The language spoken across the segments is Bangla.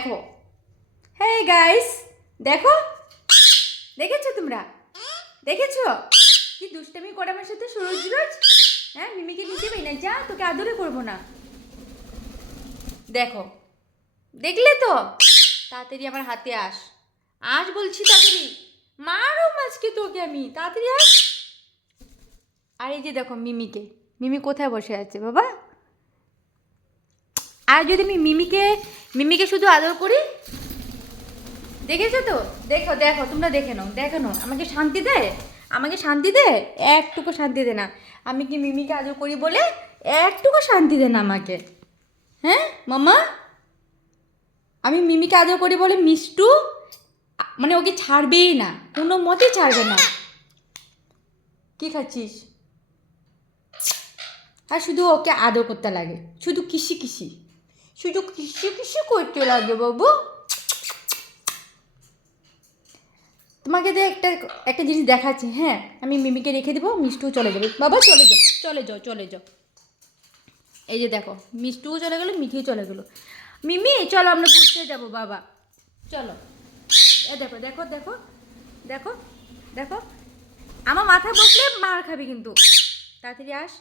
দেখো, হে গাইস, দেখো, দেখেছো তোমরা? দেখেছো কি দুষ্টামি করে আমার সাথে সুরজ রোজ? হ্যাঁ, মিমিকে নিতে পারি না, যা তোকে আদরে করবো না। দেখো, দেখলে তো? তাড়াতাড়ি আমার হাতে আস, আজ বলছি তাড়াতাড়ি, মারো মাছকে তোকে আমি, তাড়াতাড়ি আস। আর এই যে দেখো মিমিকে, মিমি কোথায় বসে আছে বাবা? আর যদি আমি মিমিকে শুধু আদর করি, দেখেছো তো? দেখো দেখো, তোমরা দেখে নাও, দেখে নাও, আমাকে শান্তি দেয়? আমাকে শান্তি দেয়? একটুকু শান্তি দেয় না। আমি কি মিমিকে আদর করি বলে একটুকু শান্তি দেয় না আমাকে? হ্যাঁ মামা, আমি মিমিকে আদর করি বলে মিষ্টু মানে ওকে ছাড়বেই না, কোনো মতেই ছাড়বে না। কি খাচ্ছিস? আর শুধু ওকে আদর করতে লাগে, শুধু কিসি কিসি, শুধু কিসি কিসি করতে লাগে বাবু। তোমাকে তো একটা একটা জিনিস দেখাচ্ছি। হ্যাঁ, আমি মিমিকে রেখে দেবো, মিষ্টুও চলে যাবে। বাবা চলে যাও, চলে যাও, চলে যাও। এই যে দেখো, মিষ্টুও চলে গেলো, মিঠিও চলে গেলো। মিমি চলো আমরা ঘুরতে যাবো বাবা, চলো। এ দেখো দেখো দেখো দেখো দেখো, আমার মাথায় বসলে মার খাবি কিন্তু। তাড়াতাড়ি আস,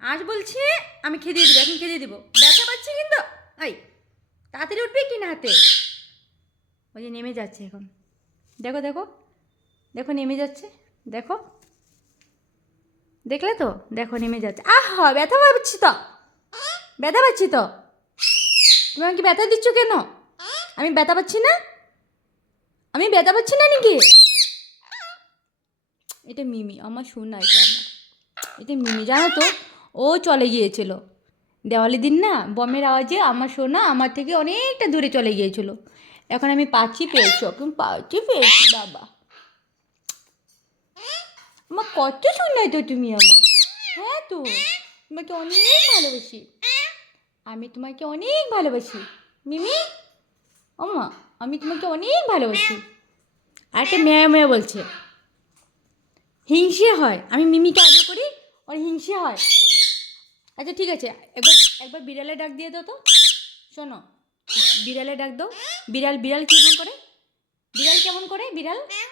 আজ বলছি। আমি খেয়ে দিয়ে দেবো, এখন খেয়ে দিয়ে দেবো, ব্যথা পাচ্ছি কিন্তু। এই তাড়াতাড়ি উঠবি কি না হাতে? ওই যে নেমে যাচ্ছে এখন, দেখো দেখো দেখো, নেমে যাচ্ছে, দেখো, দেখলে তো? দেখো নেমে যাচ্ছে। ব্যথা পাচ্ছি তো, ব্যথা পাচ্ছি তো। তুমি আমাকে ব্যথা দিচ্ছ কেন? আমি ব্যথা পাচ্ছি না? আমি ব্যথা পাচ্ছি না নাকি? এটা মিমি, আমার শোনা, এটা মিমি, জানো তো? ও চলে গিয়েছিল দেওয়ালি দিন না, বমের আওয়াজে আমার সোনা আমার থেকে অনেকটা দূরে চলে গিয়েছিল। এখন আমি পেয়েছি, এখন পেয়েছি বাবা। আমার কত শোনাই তো তুমি আমার। হ্যাঁ তো, তোমাকে অনেক ভালোবাসি, আমি তোমাকে অনেক ভালোবাসি মিমি। ওমা, আমি তোমাকে অনেক ভালোবাসি। আর একটা মেয়ে মেয়ে বলছে, হিংসে হয় আমি মিমিকে আদর করি, ওর হিংসে হয়। আচ্ছা ঠিক আছে, একবার একবার বিড়ালে ডাক দিয়ে দাও তো। শোনো, বিড়ালে ডাক দাও। বিড়াল বিড়াল কেমন করে? বিড়াল কেমন করে? বিড়াল, হ্যাঁ,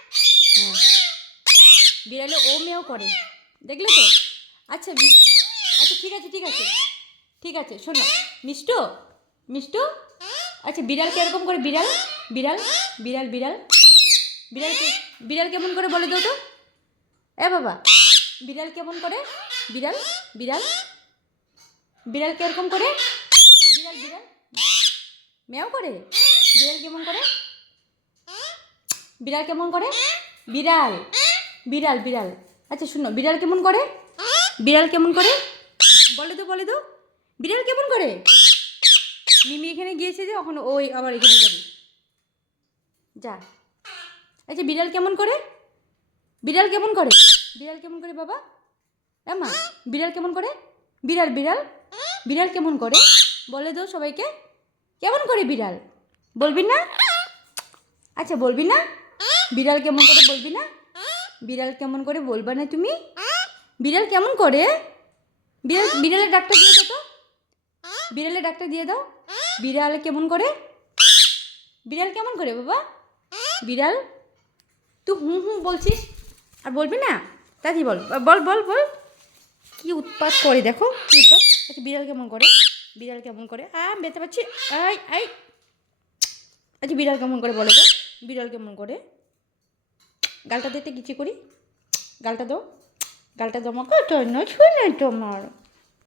বিড়ালে ও মেয়েও করে, দেখলে তো? আচ্ছা আচ্ছা ঠিক আছে ঠিক আছে ঠিক আছে, শোনো মিষ্টু, মিষ্টু, আচ্ছা বিড়াল কীরকম করে? বিড়াল বিড়াল বিড়াল বিড়াল বিড়াল বিড়াল কেমন করে বলে দাও তো? এ বাবা, বিড়াল কেমন করে? বিড়াল বিড়াল বিড়াল কীরকম করে? বিড়াল বিড়াল মেয়াও করে। বিড়াল কেমন করে? বিড়াল কেমন করে? বিড়াল বিড়াল বিড়াল আচ্ছা শুনো, বিড়াল কেমন করে? বিড়াল কেমন করে বলে তো, বলে তো, বিড়াল কেমন করে? মিমি এখানে গিয়েছে যে, এখন ওই আবার এখানে যাবি, যা। আচ্ছা বিড়াল কেমন করে? বিড়াল কেমন করে? বিড়াল কেমন করে বাবা? মা, বিড়াল কেমন করে? বিড়াল বিড়াল বিড়াল কেমন করে বলে দাও সবাইকে, কেমন করে বিড়াল? বলবি না? আচ্ছা বলবি না? বিড়াল কেমন করে বলবি না? বিড়াল কেমন করে বলবা না তুমি? বিড়াল কেমন করে? বিড়ালের ডাক্তার দিয়ে দাও তো, বিড়ালের ডাক্তার দিয়ে দাও। বিড়াল কেমন করে? বিড়াল কেমন করে বাবা? বিড়াল, তুই হুঁ হুঁ বলছিস আর বলবি না? তাড়াতাড়ি বল, বল বল বল, কি উৎপাত করে দেখো, কি উৎপাত। আচ্ছা বিড়াল কেমন করে? বিড়াল কেমন করে? বেতে পাচ্ছি, আই আই। আচ্ছা বিড়াল কেমন করে বলো তো? বিড়াল কেমন করে? গালটা দিতে কিছু করি, গালটা দাও, গালটা দাও আমাকে, তো না শুনে তোমার।